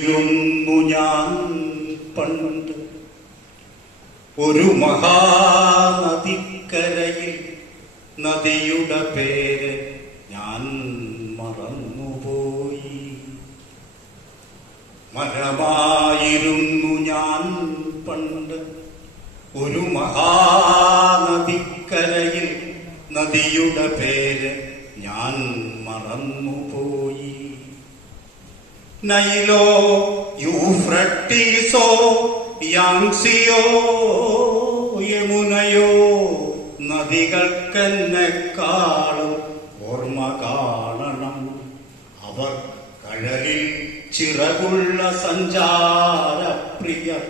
ഇരുന്നു ഞാൻ പണ്ട് ഒരു മഹാനദിക്കരയിൽ, നദിയുടെ പേര് ഞാൻ മറന്നുപോയി. മരമായിരുന്നു ഞാൻ പണ്ട് ഒരു മഹാനദിക്കരയിൽ, നദിയുടെ പേര് ഞാൻ മറന്നുപോയി. നൈലോ, യൂഫ്രട്ടീസോ, യാങ്സിയോ, യമുനയോ, നദികൾക്കെന്നെക്കാളും ഓർമ്മ കാണണം. അവർ കടലിൽ ചിറകുള്ള സഞ്ചാരപ്രിയർ,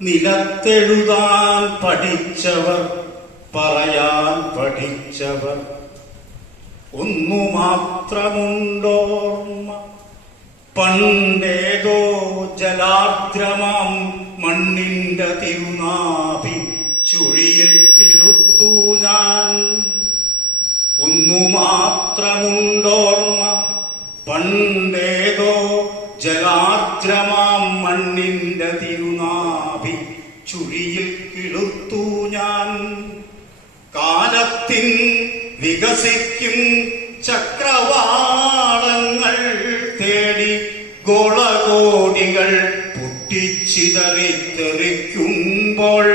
നിലത്തെഴുതാൻ പഠിച്ചവർ, പറയാൻ പഠിച്ചവർ. ഒന്നു മാത്രമുണ്ടോർമ്മ, പണ്ടേതോ ജലാർദ്രമാം മണ്ണിന്റെ തിരുനാഭി ചുഴിയിൽ കിളുത്തു ഞാൻ. ഒന്നു മാത്രമുണ്ടോർമ്മ, പണ്ടേതോ ജലാർദ്രമാം മണ്ണിന്റെ തിരുനാഭി ചുഴിയിൽ കിളുത്തു ഞാൻ. കാലത്തിൻ വികസിക്കും ചക്രവാളങ്ങൾ തേടി ഗോളകോടികൾ പൊട്ടിച്ചിതറിത്തെറിക്കുമ്പോൾ,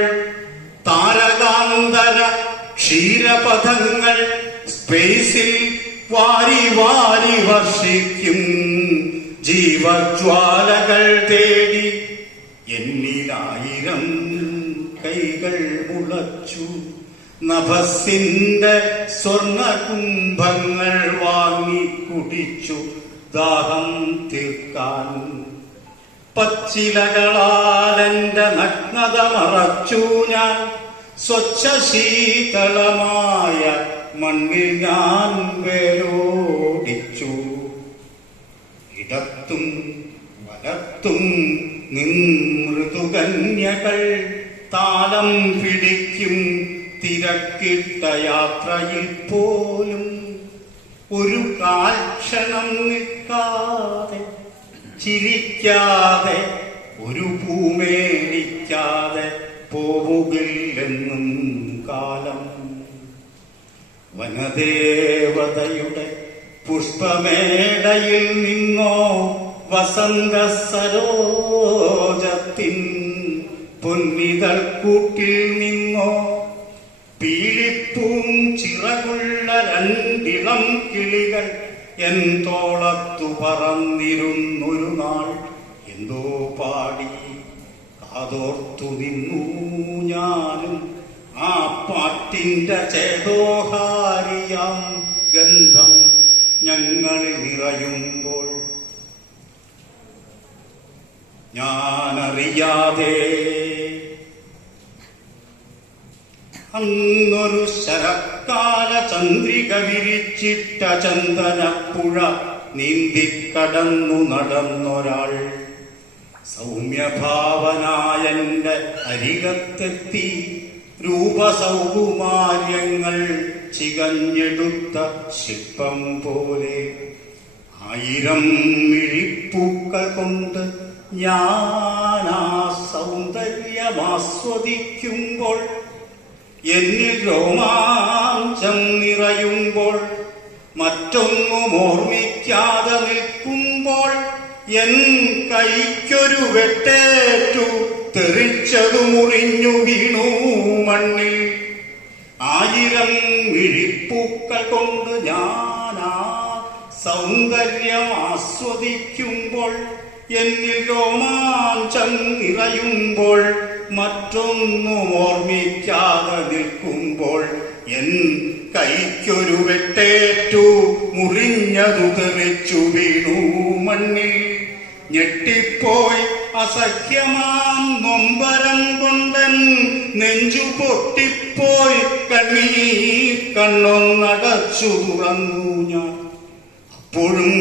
താരകാന്തര ക്ഷീരപഥങ്ങൾ സ്പേസിൽ വാരി വാരി വർഷിക്കും ജീവജ്വാലകൾ തേടി. എന്നിലായിരം കൈകൾ മുളച്ചു, നഭസിന്റെ സ്വർണകുംഭങ്ങൾ വാങ്ങി കുടിച്ചു ദാഹം തീർക്കാൻ. പച്ചിലകളാൽ എന്റെ നഗ്നത മറച്ചു ഞാൻ, സ്വച്ഛ ശീതളമായ മണ്ണിൽ ഞാൻ വേരോടിച്ചു. ഇടത്തും വലത്തും നിൻമൃദുകന്യകൾ താലം പിടിക്കും തിരക്കിട്ട യാത്രയിൽ പോലും. ഒരു കാൽക്ഷണം നിൽക്കാതെ, ചിരിക്കാതെ, ഒരു പൂമേടിക്കാതെ പോവുകില്ലെന്നും കാലം. വനദേവതയുടെ പുഷ്പമേടയിൽ നിന്നോ, വസന്ത സരോജത്തിൻ പൊന്നിതൾക്കൂട്ടിൽ നിന്നോ, പീലിപ്പൂം ചിറകുള്ള രണ്ടിളം കിളികൾ എൻ തോളത്തു പറന്നിരുന്നൊരു നാൾ എന്തോ പാടി കാതോർത്തു നിന്നു ഞാനും. ആ പാട്ടിന്റെ ചേതോഹാരിയാം ഗന്ധം ഞങ്ങളിൽ നിറയുമ്പോൾ, ഞാനറിയാതെ അന്നൊരു ശരക്കാല ചന്ദ്രിക വിരിച്ചിട്ട ചന്ദനപ്പുഴ നീന്തിക്കടന്നു നടന്നൊരാൾ സൗമ്യഭാവനായന്റെ അരികത്തെത്തി. രൂപസൗകുമാര്യങ്ങൾ ചികഞ്ഞെടുത്ത ശില്പം പോലെ, ആയിരം മിഴിപ്പൂക്കൾ കൊണ്ട് ഞാനാ സൗന്ദര്യമാസ്വദിക്കുമ്പോൾ, എന്നിൽ രോമാഞ്ചം നിറയുമ്പോൾ, മറ്റൊന്നും ഓർമ്മിക്കാതെ നിൽക്കുമ്പോൾ, എൻ കൈക്കൊരു വെട്ടേറ്റു തെറിച്ചതു മുറിഞ്ഞു വീണു മണ്ണിൽ. ആയിരം മിഴിപ്പൂക്കൾ കൊണ്ട് ഞാനാ സൗന്ദര്യം ആസ്വദിക്കുമ്പോൾ, എന്നിൽ രോമാഞ്ചം നിറയുമ്പോൾ, മറ്റൊന്നും ഓർമ്മിക്കാതെ നിൽക്കുമ്പോൾ, എൻ കൈക്കൊരു വെട്ടേറ്റു മുറിഞ്ഞതു തെറിച്ചു വീണു മണ്ണിൽ. ഞെട്ടിപ്പോയി അസഖ്യമാം നൊമ്പരം കൊണ്ടൻ നെഞ്ചു പൊട്ടിപ്പോയി, കണ്ണീർ കണ്ണൊന്നടച്ചു തുറന്നു ഞാൻ. അപ്പോഴും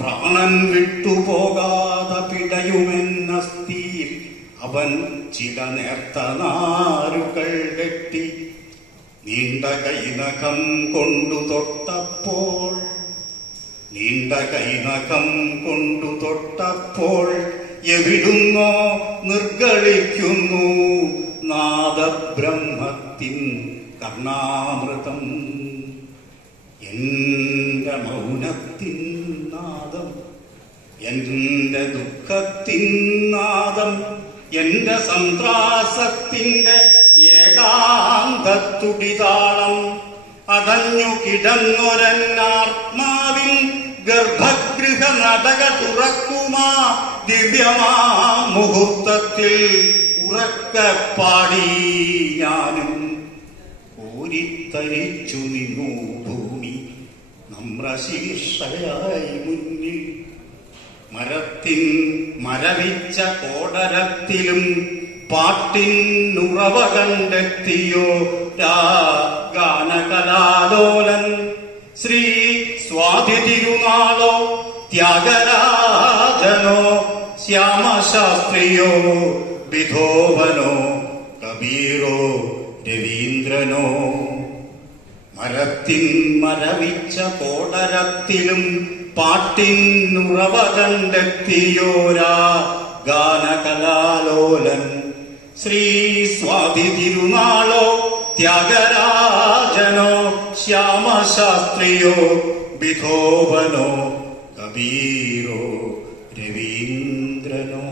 പ്രാണൻ വിട്ടുപോകാതെ പിടയുമെന്നസ്ഥിയിൽ അവൻ ചില നേർത്ത നാരുകൾ കെട്ടി. നീണ്ട കൈനഖം കൊണ്ടു തൊട്ടപ്പോൾ, നീണ്ട എന്റെ കൈനഖം കൊണ്ടു തൊട്ടപ്പോൾ എവിടുന്നോ നിർഗളിക്കുന്നു നാദബ്രഹ്മത്തിൻ കർണാമൃതം. എന്റെ മൗനത്തിൻ നാദം, എന്റെ ദുഃഖത്തിൻ നാദം, എന്റെ സന്ത്രാസത്തിന്റെ ഏകാന്തത്തുടിതാളം അടഞ്ഞു കിടന്നൊരന്നാത്മാവിൻ ഗർഭഗൃഹ നടക തുറക്കുമാ ദിവ്യമാ മുഹൂർത്തത്തിൽ ഉറക്കെ പാടി ഞാനും. കോരിത്തരിച്ചു നിന്നു ഭൂമി നമ്രശീർഷയായി മുന്നിൽ. മരത്തിൻ മരവിച്ച കോടരത്തിലും പാട്ടിനുറവ കണ്ടെത്തിയോ ഗാനകലാലോലൻ. ശ്രീ സ്വാതി തിരുനാളോ ത്യാഗരാജനോ ശ്യാമശാസ്ത്രിയോ വിധോവനോ കബീറോ രവീന്ദ്രനോ. മരത്തിൻ മരവിച്ച കോടരത്തിലും പാട്ടിനുറവ കണ്ടെത്തിയോരാ ഗാനകലാലോലൻ. ശ്രീ സ്വാതി തിരുനാളോ ത്യാഗരാജനോ ശ്യാമശാസ്ത്രിയോ വിധോവനോ കബീറോ രവീന്ദ്രനോ.